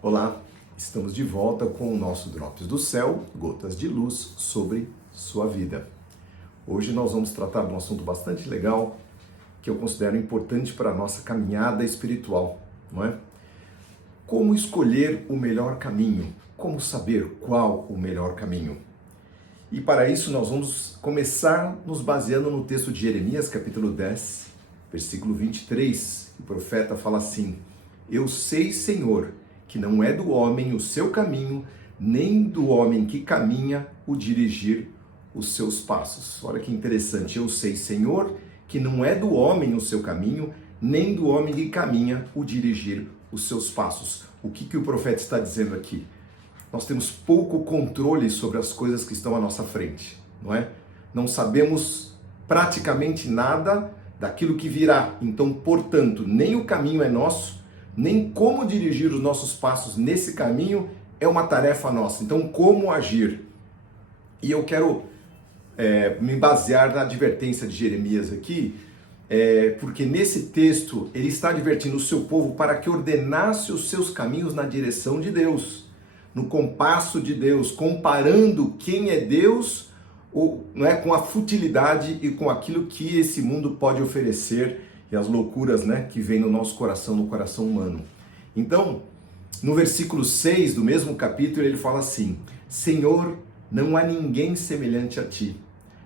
Olá, estamos de volta com o nosso Drops do Céu, gotas de luz sobre sua vida. Hoje nós vamos tratar de um assunto bastante legal que eu considero importante para a nossa caminhada espiritual, não é? Como escolher o melhor caminho? Como saber qual o melhor caminho? E para isso nós vamos começar nos baseando no texto de Jeremias, capítulo 10, versículo 23. O profeta fala assim: Eu sei, Senhor, que não é do homem o seu caminho, nem do homem que caminha o dirigir os seus passos. Olha que interessante. Eu sei, Senhor, que não é do homem o seu caminho, nem do homem que caminha o dirigir os seus passos. O que o profeta está dizendo aqui? Nós temos pouco controle sobre as coisas que estão à nossa frente, não é? Não sabemos praticamente nada daquilo que virá. Então, portanto, nem o caminho é nosso, nem como dirigir os nossos passos nesse caminho é uma tarefa nossa. Então, como agir? E eu quero me basear na advertência de Jeremias aqui, porque nesse texto ele está advertindo o seu povo para que ordenasse os seus caminhos na direção de Deus, no compasso de Deus, comparando quem é Deus não é, com a futilidade e com aquilo que esse mundo pode oferecer e as loucuras, né, que vem no nosso coração, no coração humano. Então, no versículo 6 do mesmo capítulo, ele fala assim: Senhor, não há ninguém semelhante a ti.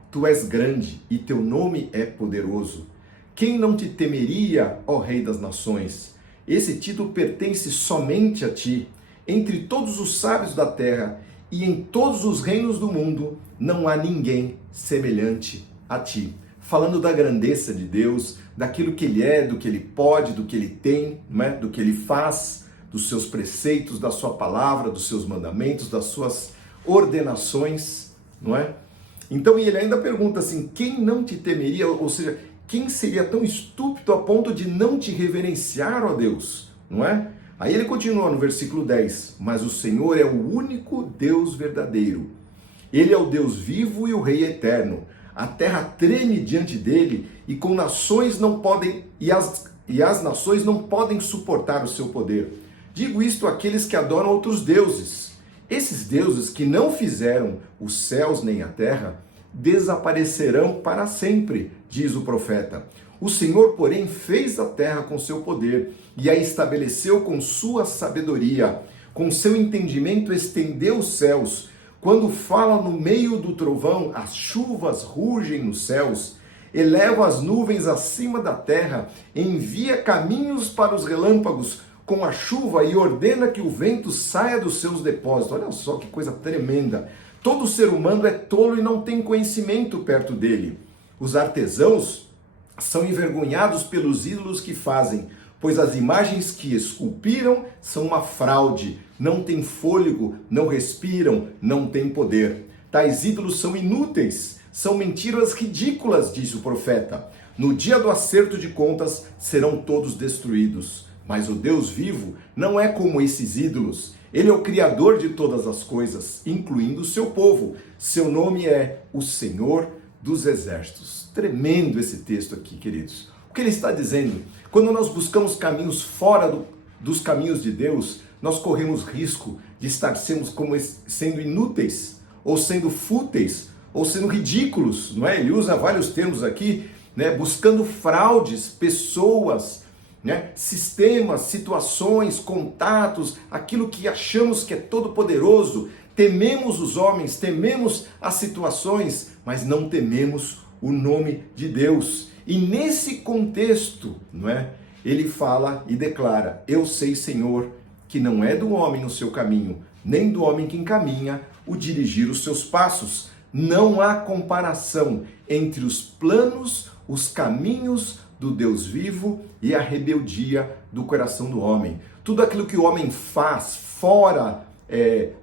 Tu és grande e teu nome é poderoso. Quem não te temeria, ó Rei das Nações? Esse título pertence somente a ti. Entre todos os sábios da terra e em todos os reinos do mundo, não há ninguém semelhante a ti. Falando da grandeza de Deus, daquilo que Ele é, do que Ele pode, do que Ele tem, não é? Do que Ele faz, dos seus preceitos, da sua palavra, dos seus mandamentos, das suas ordenações, não é? Então, e ele ainda pergunta assim: quem não te temeria, ou seja, quem seria tão estúpido a ponto de não te reverenciar, ó Deus, não é? Aí ele continua no versículo 10, mas o Senhor é o único Deus verdadeiro. Ele é o Deus vivo e o Rei eterno. A terra treme diante dele e com nações não podem, e as nações não podem suportar o seu poder. Digo isto àqueles que adoram outros deuses. Esses deuses que não fizeram os céus nem a terra, desaparecerão para sempre, diz o profeta. O Senhor, porém, fez a terra com seu poder e a estabeleceu com sua sabedoria. Com seu entendimento estendeu os céus. Quando fala no meio do trovão, as chuvas rugem nos céus. Eleva as nuvens acima da terra, envia caminhos para os relâmpagos com a chuva e ordena que o vento saia dos seus depósitos. Olha só que coisa tremenda. Todo ser humano é tolo e não tem conhecimento perto dele. Os artesãos são envergonhados pelos ídolos que fazem, pois as imagens que esculpiram são uma fraude, não têm fôlego, não respiram, não têm poder. Tais ídolos são inúteis, são mentiras ridículas, diz o profeta. No dia do acerto de contas serão todos destruídos. Mas o Deus vivo não é como esses ídolos. Ele é o Criador de todas as coisas, incluindo o seu povo. Seu nome é o Senhor dos Exércitos. Tremendo esse texto aqui, queridos. O que ele está dizendo? Quando nós buscamos caminhos fora dos caminhos de Deus, nós corremos risco de estar sendo inúteis, ou sendo fúteis, ou sendo ridículos, não é? Ele usa vários termos aqui, né? Buscando fraudes, pessoas, né? Sistemas, situações, contatos, aquilo que achamos que é todo poderoso. Tememos os homens, tememos as situações, mas não tememos o nome de Deus. E nesse contexto, não é? Ele fala e declara: Eu sei, Senhor, que não é do homem o seu caminho, nem do homem que encaminha o dirigir os seus passos. Não há comparação entre os planos, os caminhos do Deus vivo e a rebeldia do coração do homem. Tudo aquilo que o homem faz fora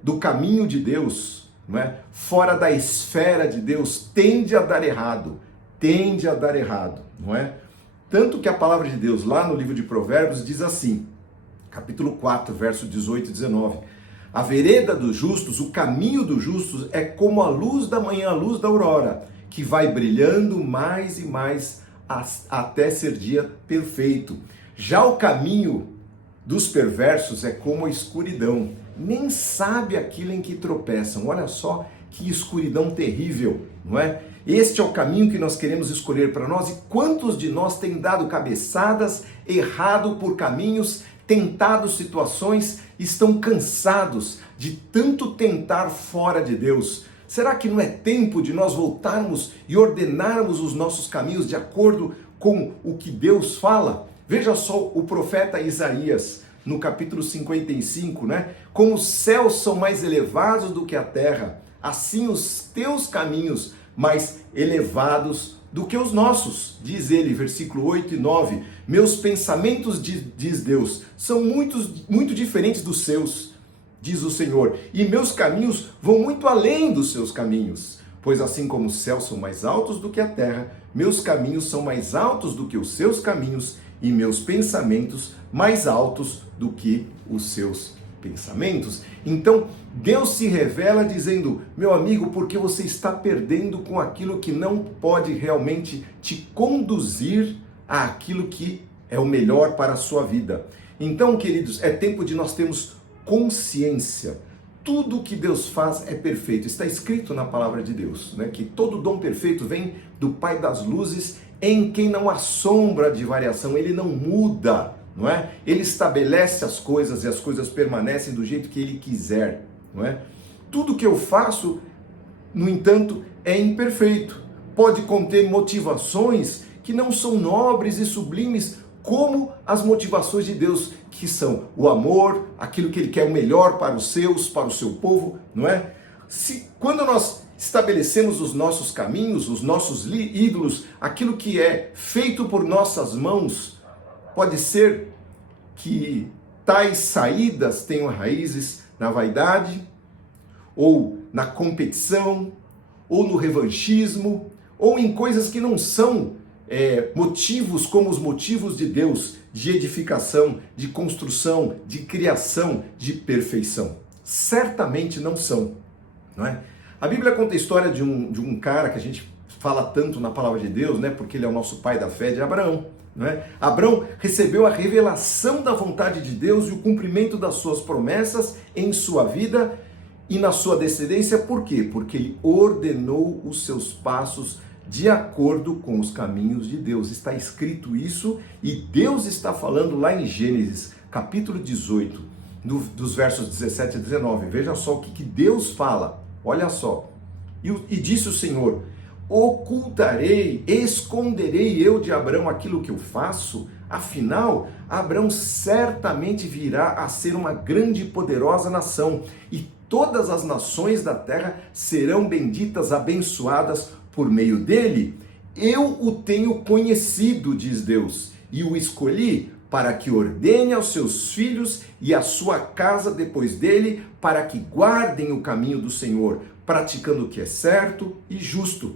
do caminho de Deus, não é? Fora da esfera de Deus, tende a dar errado, não é? Tanto que a palavra de Deus lá no livro de Provérbios diz assim, capítulo 4, verso 18 e 19: A vereda dos justos, o caminho dos justos é como a luz da manhã, a luz da aurora, que vai brilhando mais e mais até ser dia perfeito. Já o caminho dos perversos é como a escuridão, nem sabe aquilo em que tropeçam. Olha só que escuridão terrível, não é? Este é o caminho que nós queremos escolher para nós, e quantos de nós têm dado cabeçadas, errado por caminhos, tentado situações, estão cansados de tanto tentar fora de Deus? Será que não é tempo de nós voltarmos e ordenarmos os nossos caminhos de acordo com o que Deus fala? Veja só o profeta Isaías, no capítulo 55, né? Como os céus são mais elevados do que a terra, assim os teus caminhos mais elevados do que os nossos. Diz ele, versículo 8 e 9, meus pensamentos, diz Deus, são muito diferentes dos seus, diz o Senhor, e meus caminhos vão muito além dos seus caminhos. Pois assim como os céus são mais altos do que a terra, meus caminhos são mais altos do que os seus caminhos, e meus pensamentos mais altos do que os seus pensamentos. Então, Deus se revela dizendo, meu amigo, porque você está perdendo com aquilo que não pode realmente te conduzir àquilo que é o melhor para a sua vida. Então, queridos, é tempo de nós termos consciência. Tudo que Deus faz é perfeito. Está escrito na palavra de Deus, né? Que todo dom perfeito vem do Pai das luzes, em quem não há sombra de variação, ele não muda, não é? Ele estabelece as coisas e as coisas permanecem do jeito que ele quiser, não é? Tudo que eu faço, no entanto, é imperfeito. Pode conter motivações que não são nobres e sublimes, como as motivações de Deus, que são o amor, aquilo que ele quer o melhor para os seus, para o seu povo, não é? Quando nós estabelecemos os nossos caminhos, os nossos ídolos, aquilo que é feito por nossas mãos, pode ser que tais saídas tenham raízes na vaidade, ou na competição, ou no revanchismo, ou em coisas que não são motivos como os motivos de Deus, de edificação, de construção, de criação, de perfeição. Certamente não são, não é? A Bíblia conta a história de um cara que a gente fala tanto na palavra de Deus, né? Porque ele é o nosso pai da fé, de Abraão. Né? Abraão recebeu a revelação da vontade de Deus e o cumprimento das suas promessas em sua vida e na sua descendência. Por quê? Porque ele ordenou os seus passos de acordo com os caminhos de Deus. Está escrito isso e Deus está falando lá em Gênesis, capítulo 18, dos versos 17 a 19. Veja só o que Deus fala. Olha só. E disse o Senhor, ocultarei, esconderei eu de Abrão aquilo que eu faço? Afinal, Abrão certamente virá a ser uma grande e poderosa nação, e todas as nações da terra serão benditas, abençoadas por meio dele. Eu o tenho conhecido, diz Deus, e o escolhi para que ordene aos seus filhos e à sua casa depois dele, para que guardem o caminho do Senhor, praticando o que é certo e justo,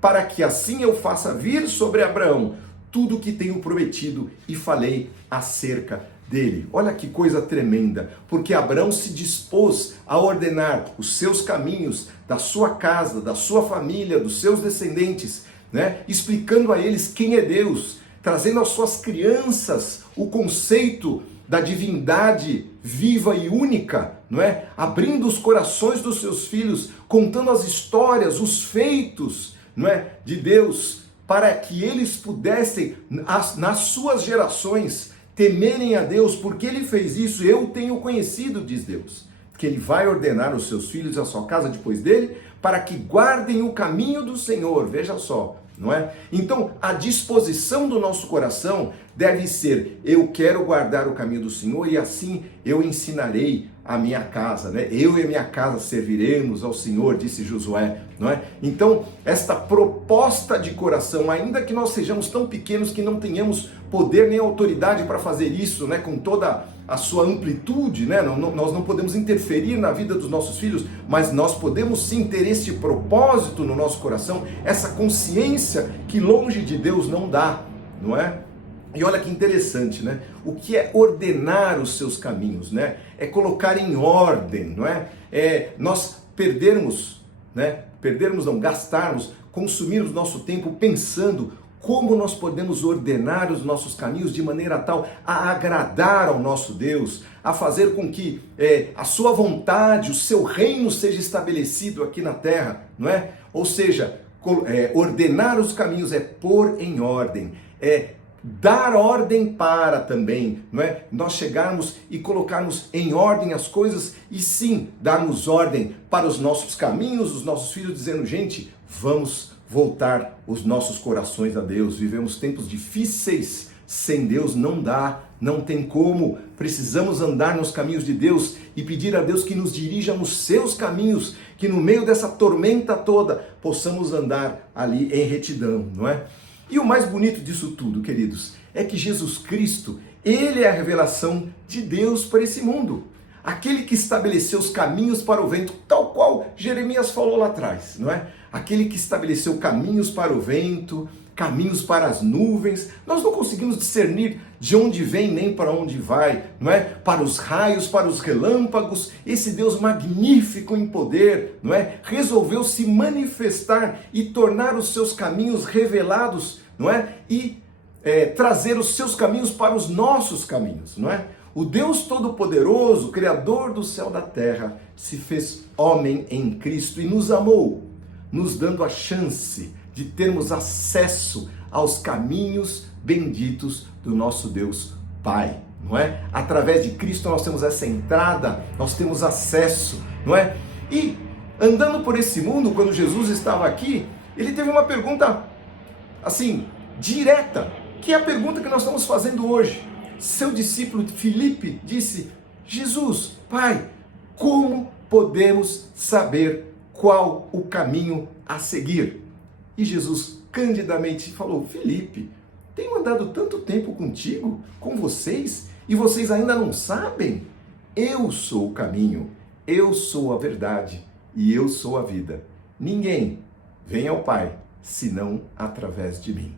para que assim eu faça vir sobre Abraão tudo o que tenho prometido e falei acerca dele. Olha que coisa tremenda, porque Abraão se dispôs a ordenar os seus caminhos, da sua casa, da sua família, dos seus descendentes, né? Explicando a eles quem é Deus, trazendo às suas crianças o conceito da divindade viva e única, não é? Abrindo os corações dos seus filhos, contando as histórias, os feitos, não é? De Deus, para que eles pudessem, nas suas gerações, temerem a Deus, porque ele fez isso, eu tenho conhecido, diz Deus, que ele vai ordenar os seus filhos e a sua casa depois dele, para que guardem o caminho do Senhor. Veja só, não é? Então, a disposição do nosso coração deve ser, eu quero guardar o caminho do Senhor e assim eu ensinarei a minha casa, né? Eu e a minha casa serviremos ao Senhor, disse Josué, não é? Então, esta proposta de coração, ainda que nós sejamos tão pequenos que não tenhamos poder nem autoridade para fazer isso, né? Com toda a sua amplitude, né? Nós não podemos interferir na vida dos nossos filhos, mas nós podemos sim ter este propósito no nosso coração, essa consciência que longe de Deus não dá, não é? E olha que interessante, né? O que é ordenar os seus caminhos, né? É colocar em ordem, não é? É nós perdermos, né? Gastarmos, consumirmos nosso tempo pensando como nós podemos ordenar os nossos caminhos de maneira tal a agradar ao nosso Deus, a fazer com que a sua vontade, o seu reino seja estabelecido aqui na terra, não é? Ou seja, ordenar os caminhos é pôr em ordem, é dar ordem para também, não é? Nós chegarmos e colocarmos em ordem as coisas e sim, darmos ordem para os nossos caminhos, os nossos filhos, dizendo, gente, vamos voltar os nossos corações a Deus. Vivemos tempos difíceis, sem Deus não dá, não tem como. Precisamos andar nos caminhos de Deus e pedir a Deus que nos dirija nos seus caminhos, que no meio dessa tormenta toda possamos andar ali em retidão, não é? E o mais bonito disso tudo, queridos, é que Jesus Cristo, ele é a revelação de Deus para esse mundo. Aquele que estabeleceu os caminhos para o vento, tal qual Jeremias falou lá atrás, não é? Aquele que estabeleceu caminhos para o vento, caminhos para as nuvens. Nós não conseguimos discernir de onde vem nem para onde vai, não é? Para os raios, para os relâmpagos, esse Deus magnífico em poder, não é? Resolveu se manifestar e tornar os seus caminhos revelados, não é? E trazer os seus caminhos para os nossos caminhos, não é? O Deus Todo-Poderoso, Criador do céu e da terra, se fez homem em Cristo e nos amou, nos dando a chance de termos acesso aos caminhos benditos do nosso Deus Pai, não é? Através de Cristo nós temos essa entrada, nós temos acesso, não é? E andando por esse mundo, quando Jesus estava aqui, ele teve uma pergunta, assim, direta, que é a pergunta que nós estamos fazendo hoje. Seu discípulo Filipe disse, Jesus, Pai, como podemos saber qual o caminho a seguir? E Jesus candidamente falou, Filipe, tenho andado tanto tempo contigo, com vocês, e vocês ainda não sabem? Eu sou o caminho, eu sou a verdade e eu sou a vida. Ninguém vem ao Pai, senão através de mim.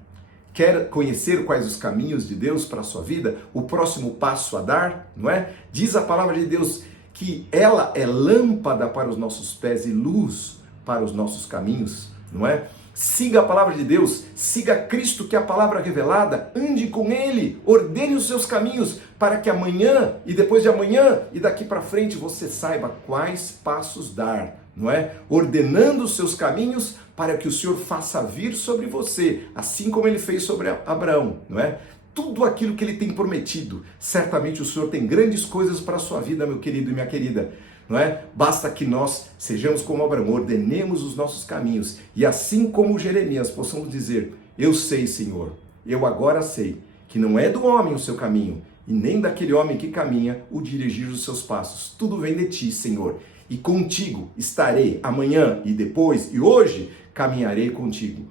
Quer conhecer quais os caminhos de Deus para a sua vida? O próximo passo a dar, não é? Diz a palavra de Deus que ela é lâmpada para os nossos pés e luz para os nossos caminhos, não é? Siga a palavra de Deus, siga Cristo, que é a palavra revelada, ande com Ele, ordene os seus caminhos, para que amanhã e depois de amanhã e daqui para frente você saiba quais passos dar, não é? Ordenando os seus caminhos para que o Senhor faça vir sobre você, assim como Ele fez sobre Abraão, não é? Tudo aquilo que Ele tem prometido, certamente o Senhor tem grandes coisas para a sua vida, meu querido e minha querida. Não é? Basta que nós sejamos como Abraão, ordenemos os nossos caminhos e assim como Jeremias possamos dizer, eu sei, Senhor, eu agora sei que não é do homem o seu caminho e nem daquele homem que caminha o dirigir os seus passos. Tudo vem de ti, Senhor, e contigo estarei amanhã e depois e hoje caminharei contigo.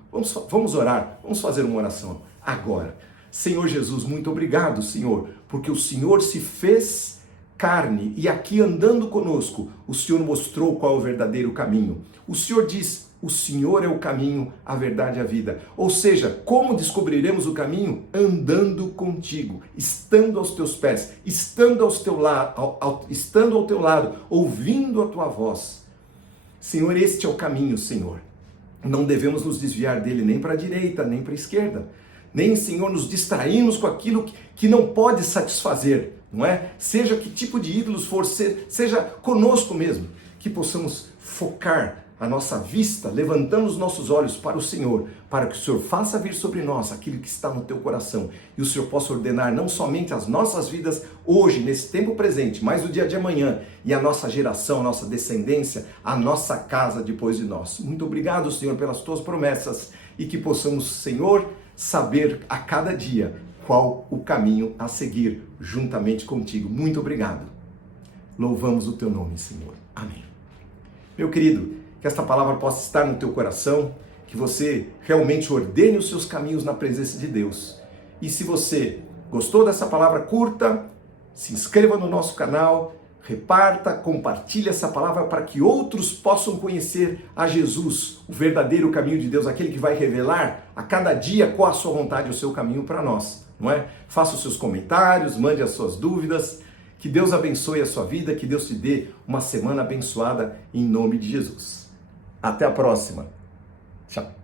Vamos orar, vamos fazer uma oração agora. Senhor Jesus, muito obrigado, Senhor, porque o Senhor se fez carne, e aqui andando conosco, o Senhor mostrou qual é o verdadeiro caminho. O Senhor diz, o Senhor é o caminho, a verdade e a vida. Ou seja, como descobriremos o caminho? Andando contigo, estando aos teus pés, estando ao teu lado, ouvindo a tua voz. Senhor, este é o caminho, Senhor. Não devemos nos desviar dele nem para a direita, nem para a esquerda. Nem, Senhor, nos distrairmos com aquilo que não pode satisfazer. Não é? Seja que tipo de ídolos for, seja conosco mesmo, que possamos focar a nossa vista, levantando os nossos olhos para o Senhor, para que o Senhor faça vir sobre nós aquilo que está no teu coração, e o Senhor possa ordenar não somente as nossas vidas hoje, nesse tempo presente, mas no dia de amanhã, e a nossa geração, a nossa descendência, a nossa casa depois de nós. Muito obrigado, Senhor, pelas tuas promessas, e que possamos, Senhor, saber a cada dia qual o caminho a seguir juntamente contigo. Muito obrigado. Louvamos o teu nome, Senhor. Amém. Meu querido, que esta palavra possa estar no teu coração, que você realmente ordene os seus caminhos na presença de Deus. E se você gostou dessa palavra, curta, se inscreva no nosso canal, reparta, compartilhe essa palavra para que outros possam conhecer a Jesus, o verdadeiro caminho de Deus, aquele que vai revelar a cada dia qual a sua vontade e o seu caminho para nós. Não é? Faça os seus comentários, mande as suas dúvidas, que Deus abençoe a sua vida, que Deus te dê uma semana abençoada em nome de Jesus. Até a próxima. Tchau.